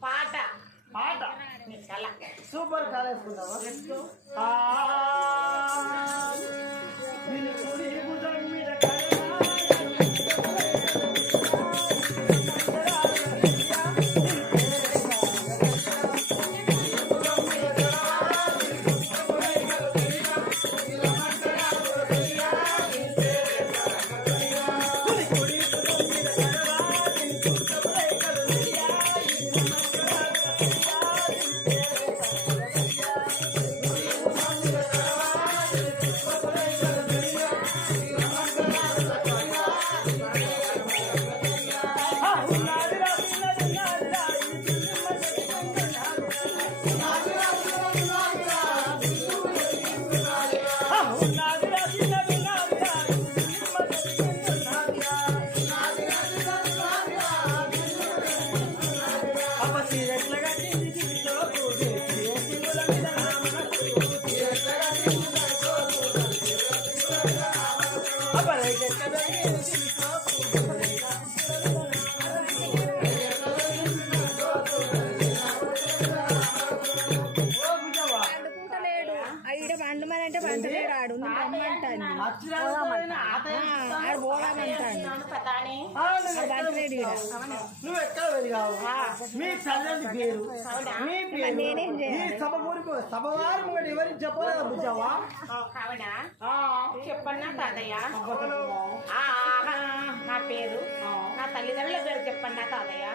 పాట పాట సూపర్ కళ వేసుకుంటావా నువ్వు ఎక్కడ వెలిగావు మీ చల్లని పేరు మీ పేరు సభ వారు ఎవరికి చెప్పలేదా బుజ్జావా చెప్పన్నా తాతయ్య నా పేరు నా తల్లిదండ్రుల పేరు చెప్పన్నా తాతయ్య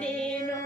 నేను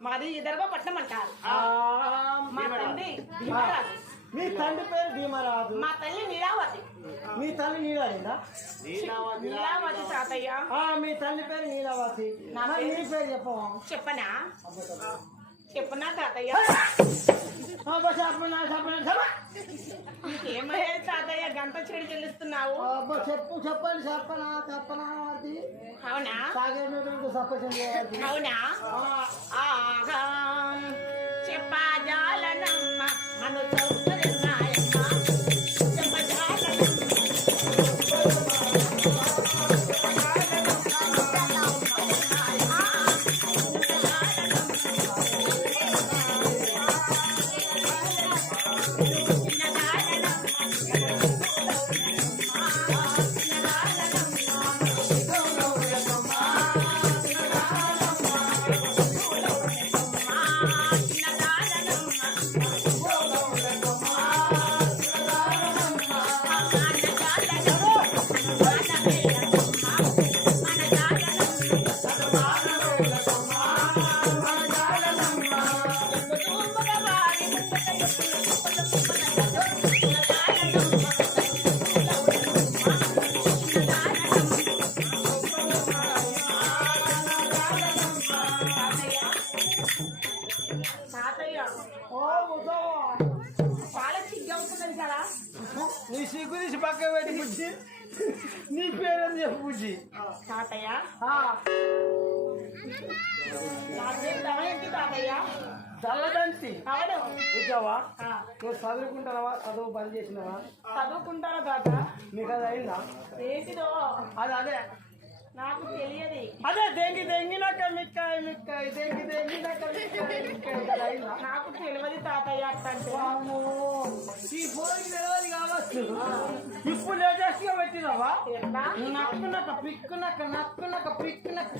మాది విదర్భపట్నం అంటారు. మా తండ్రి మీ తండ్రి పేరు భీమరాజు. మా తల్లి నీలావతి. మీ తల్లి నీలావతిందా? నీలావతి తాతయ్య. మీ తల్లి పేరు నీలావతి. నీ పేరు చెప్పవా? చెప్పనా చెప్పనా తాతయ్య? ఏమయ్యారు తాతయ్య గంట చెడు చెల్లిస్తున్నావు? చెప్పనా అవునా? అవునా? చెప్పాజాలనమ్మ మను చాలా సిగ్గవుతున్నది కదా. నీ సిగ్గు తీసి పక్క పెట్టి బుజ్జి నీ పేరు చెప్పు బుజ్జి. తాతయ్య నా పేరు ఏంటి తాతయ్య? చల్లదంచి అవును. కూర్చోవా? నువ్వు చదువుకుంటావా? చదువు బంద్ చేసినవా? చదువుకుంటారా తాత? నీకు అది అయిందా? ఏంటిదో అదే నాకు తెలియదు. అదే దెంగినాక మిక్కాయ మిక్కాయ దెంగినాక మిక్కాయ మిక్కాయ అయిందా? నాకు తెలియదు తాతయ్య అంటే. ఈ ఫోన్కి తెలియదు కావచ్చు. ఇప్పుడు లేటెస్ట్ గా పెట్టినావా? ఎట్లా? నక్కునక పిక్కునక నక్కునక పిక్కునక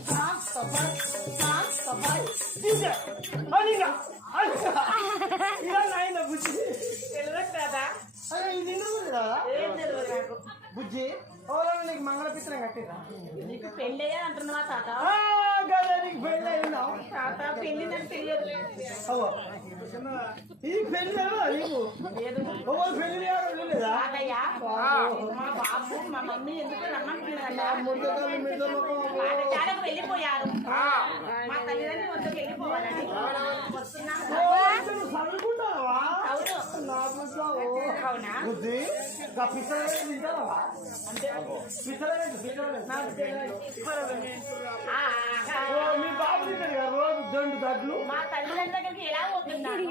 అయిన బుజ్జి తెలియదు తాత. ఇది కదా ఏం తెలియదు నాకు. బుజ్జి ఎవరైనా నీకు మంగళపిత్రం కట్టిరా? నీకు పెళ్ళి అంటున్నావా తాత? కదా నీకు పెళ్ళి అయినా తాత పెళ్లి నాకు తెలియదు. ఈ పెళ్ళి నీకు లేదు ఎవరు పెళ్లి లేదా? తాతయ్య మా బాబు మా మమ్మీ ఎందుకు రమ్మంటున్నారట? పాఠశాలకు వెళ్ళిపోయారు. మా తల్లిదండ్రులు వద్దకు వెళ్ళిపోవాలని. చదువుకుంటావా? అవును. అవునా? బుద్ధి తింటావా? అంటే నాకు తెలియదు. మీ బాబు తింటాడు కదా రోజు దండు దడ్లు. మా తల్లిదండ్రుల దగ్గరికి ఎలా పోతున్నాడు?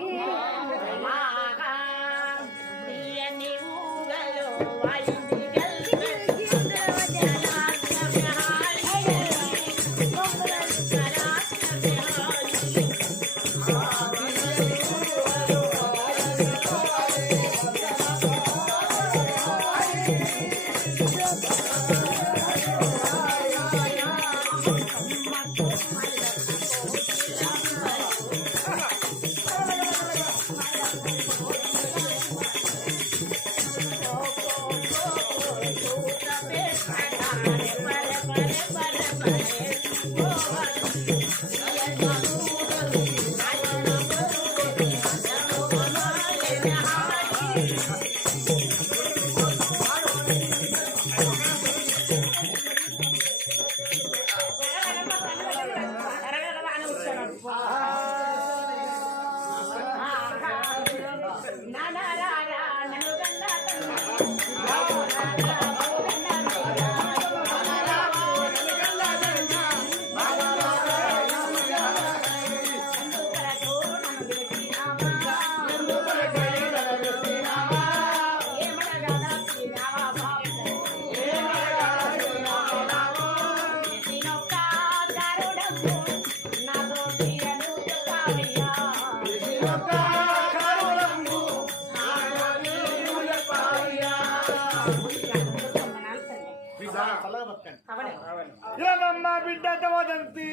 బిడ్డ వదంతి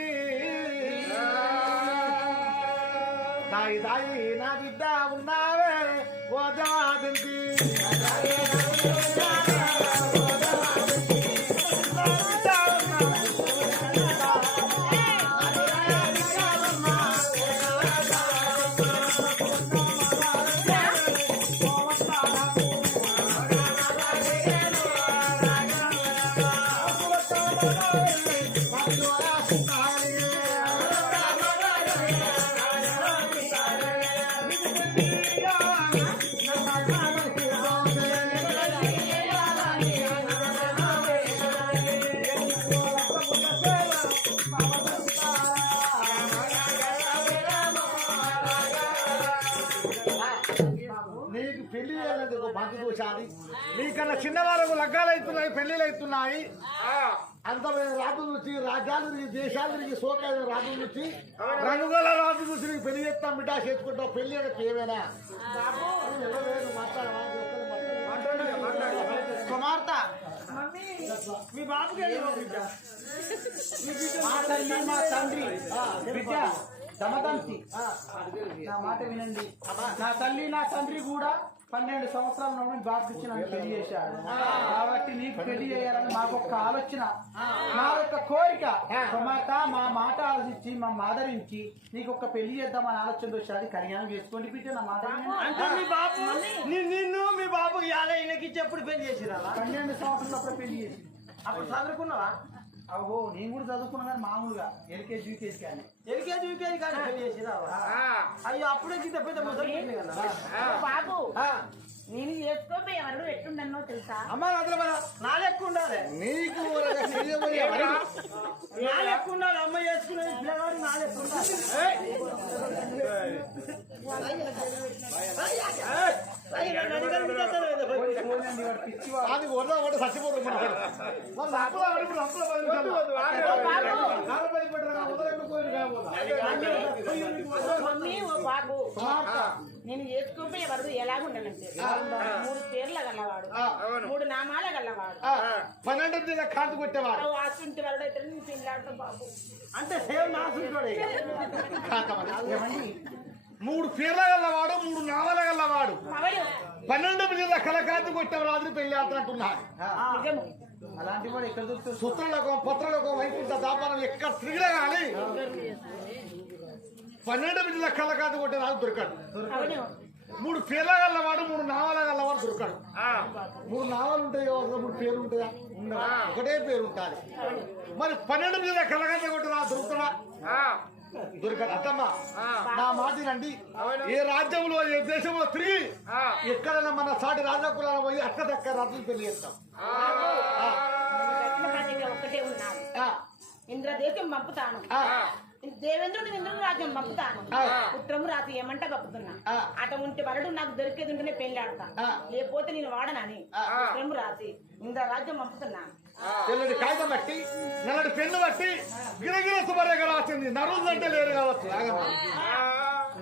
దాయి దాయి నా బిడ్డ ఉన్నావే వదంతి నీకు పెళ్లి చేయాలంటే మంచి దోషాలి. నీకన్నా చిన్నవాళ్ళకు లగ్గాలు అవుతున్నాయి, పెళ్లిళ్ళు అవుతున్నాయి. అంతమైన రాజు నుంచి రాజ్యాలు తిరిగి దేశాలు తిరిగి సోకాయ రాజు నుంచి రంగుగల రాజు నుంచి నీకు పెళ్లి చేస్తాం బిడ్డ చేసుకుంటావు. పెళ్లి అంటే ఏమైనా కుమార్తె మీ బాబుకి మా తల్లి మా తండ్రి బిడ్డ దమదంతి నా మాట వినండి. నా తల్లి నా తండ్రి కూడా 12 సంవత్సరాల నుండి బాబు ఇచ్చి నన్ను పెళ్లి చేశాడు. కాబట్టి నీకు పెళ్లి చేయాలని మాకు ఒక ఆలోచన, మా యొక్క కోరిక. కుమార్తె మా మాట ఆలోచించి మా ఆదరించి నీకు ఒక పెళ్లి చేద్దామని ఆలోచన వచ్చాడు. కళ్యాణం చేసుకోండి బిడ్డ నా మాట. అంటే మీ బాబు నిన్ను మీ బాబు ఈయనకి ఎప్పుడు పెళ్లి చేసిరా? 12 సంవత్సరాలు అప్పుడు పెళ్లి చేసి. అప్పుడు చదువుకున్నావా? అహో నేను కూడా చదువుకున్నా కానీ మామూలుగా ఎల్కేజీ యూకేజీ కానీ పెళ్లి చేసిరా అయ్యో అప్పుడే ఇంత పెద్ద ముసలి పెళ్లి కదా బాబు నేను చేసుకోపోయే వరుడు ఎట్టుండన్నో తెలుసా? అమ్మా అసలు మన నా లెక్క ఉండాలి నీకు నా లెక్క ఉండాలి అమ్మ చేసుకునే పిల్లగాడు నా లెక్క ఉండాలి అది వల్ల ఒకటి చచ్చిపోతుంది మమ్మీ ఓ బాబు నేను చేసుకోపోయే వరుడు ఎలాగుండాలంటే 3 పేర్ల గల్లవాడు 3 నామాల గల్లవాడు 12 జిల్లా కాంతి కొట్టేవాడు వాసుంటి వరుడు అయితే నేను పిల్లాడతాను బాబు. అంటే సేమ్ నా సుంటాడు 3 పేర్ల గల్లవాడు 3 నావల గల్లవాడు అవడు 12 జిల్లా కలకాంతి కొట్టేవాడు పెళ్లి ఆడుతున్నారు నిజము. అలాంటి వాడు ఎక్కడ దొరుకుతాడు సూత్రలోకం పత్రలోకం వైకుంఠ దాపారం ఎక్కడ తిరిగినా కానీ 12 జిల్లా కలకాంతి కొట్టేవాడు దొరకడు. అవును 3 పేర్ల గల్లవాడు 3 నావల గల్లవాడు దొరకడు. 3 నావలు ఉంటాయో 3 పేర్లు ఉంటాయా? ఒకటే పేరు ఉంటుంది. మరి 12 జిల్లా కలకాంతి కొట్టేవాడు దొరుకుతాడా? దొరకదు. అత్తమ్మ నా మాటినండి, ఏ రాజ్యంలో ఏ దేశంలో తిరిగి ఎక్కడైనా మన సాటి రాజకులను పోయి అక్క దక్క రాత్రులు పెళ్లి చేస్తాం. ఒక్కటే ఉన్నాను. ఇంద్రదేశం పంపుతాను, దేవేంద్రుడు ఇంద్రుడు రాజ్యం పంపుతాను. పుత్రము రాత్రి ఏమంటే పంపుతున్నా. అట ఉంటే వరడు నాకు దొరికేది ఉంటేనే పెళ్లి ఆడతా, లేకపోతే నేను వాడనని పుత్రము రాత్రి ఇంద్ర రాజ్యం పంపుతున్నా. తెల్లటి కాగితం బట్టి నల్లటి పెన్ను బట్టి గిరగిర సుమారుగా రాసింది. నరులంటే లేరు కావచ్చు,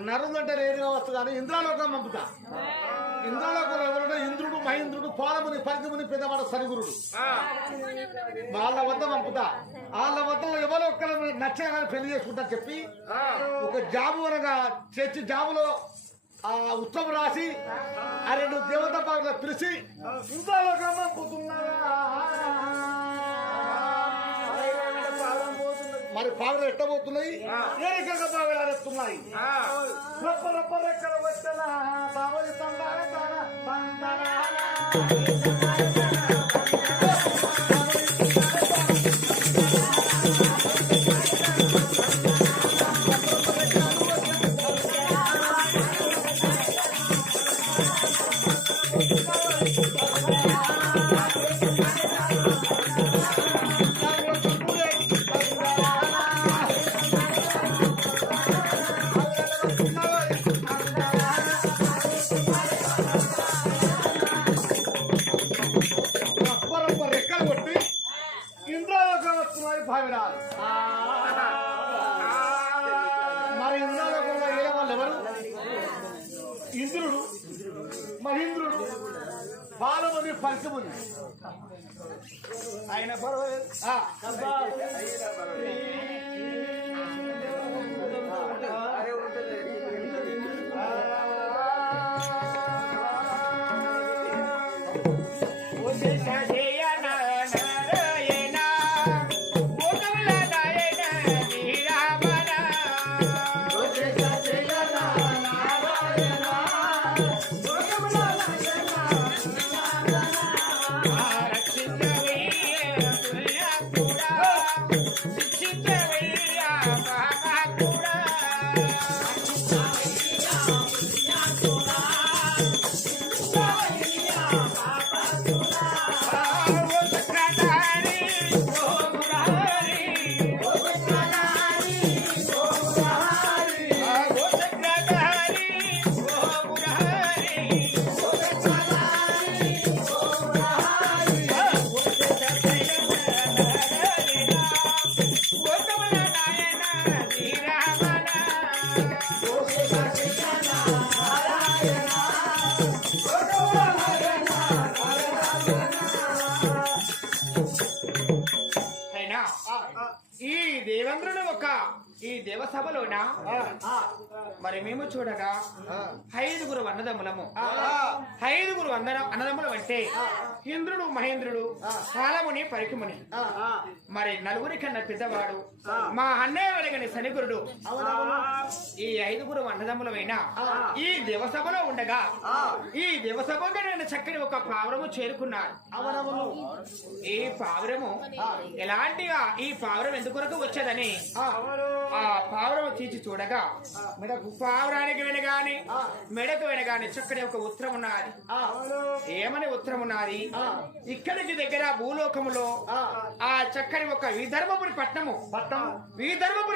నరులంటే లేరు కావచ్చు కానీ ఇంద్రాలోకం పంపుతా. ఇంద్రాలోకంలో ఎవరుంటే ఇంద్రుడు మహేంద్రుడు పాలముని పరిగముని పెద్దవాడు సరిగురుడు వాళ్ళ వద్ద పంపుతా. వాళ్ళ వద్ద ఎవరో ఒక్కరు నచ్చగా కానీ పెళ్లి చేసుకుంటా చెప్పి ఒక జాబు అనగా చర్చి జాబులో ఆ ఉత్సవం రాసి ఆ 2 దేవతా పాటలు పిలిచి ఇంద్రాలోకం పంపుతున్నా. మరి పావులు ఎట్టబోతున్నాయి, ఏ రకంగా పావులు ఎత్తున్నాయి. రెక్కలు కొట్టి ఇంద్రాలోకం వస్తున్నాయి భావిరాలు. మరి ఇంద్రాలోకంలో ఏ వాళ్ళు ఎవరు? ఇంద్రుడు మహేంద్రుడు బాలముని పరిచముని. ఆయన పర్వాలేదు ఈ దేవేంద్రుడు ఒక ఈ దేవసభలోన మరి మేము చూడగా 5గురు అన్నదమ్ములము. 5గురు అన్నదమ్ములు అంటే ఇంద్రుడు మహేంద్రుడు పాలముని పరికముని. మరి 4 కన్నా పెద్దవాడు మా అన్నయ్య వెనగని శనిగురుడు ఈ ఐదుగురు అన్నదమ్ములమైన ఈ దేవసభలో ఉండగా ఈ దేవసభగా నేను చక్కని ఒక పావురము చేరుకున్నాను. ఈ పావురము ఎలాంటిగా ఈ పావురం ఎందుకొరకు వచ్చేదని ఆ పావురము తీసి చూడగా పావురానికి వెనగాని మెడకు వెనగాని చక్కని ఒక ఉత్తరం ఉన్నది. ఏమని ఉత్తరం ఉన్నది? ఇక్కడికి దగ్గర భూలోకములో ఆ చక్కని ఒక విదర్భపురి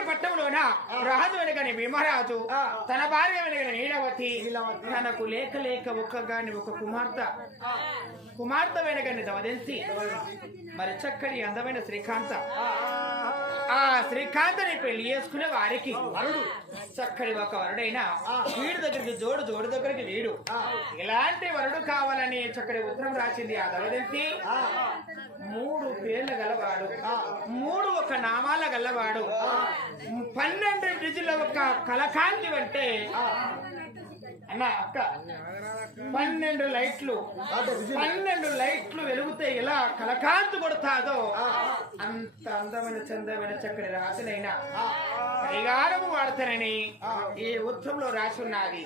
పట్టణంలోన రాజు వెనగని భీమరాజు తన భార్య వెనగని నీలవతి తనకు లేక లేక ఒక్కగాని ఒక కుమార్తె వెనగని దవదెంచి మరి చక్కని అందమైన శ్రీకాంత ఆ శ్రీకాంతని పెళ్లి చేసుకునే వారికి వరుడు చక్కని ఒక వరుడైన వీడు దగ్గరికి జోడు దగ్గరికి వీడు ఇలాంటి వరుడు కావాలని చక్కని ఉత్తరం రాసింది ఆ దవదెంచి. 3 పేర్లు గలవాడు, 3 ఒక నామాల గలవాడు, 12 బ్రిడ్జిల ఒక కలకాంతి అంటే అన్న అక్క 12 లైట్లు వెలుగుతే ఎలా కలకాంతి కొడతాదో అంత అందమైన చందమైన చక్కని రాసినైనా పరిగారము వాడతానని ఈ ఉత్తరంలో రాసి ఉన్నది.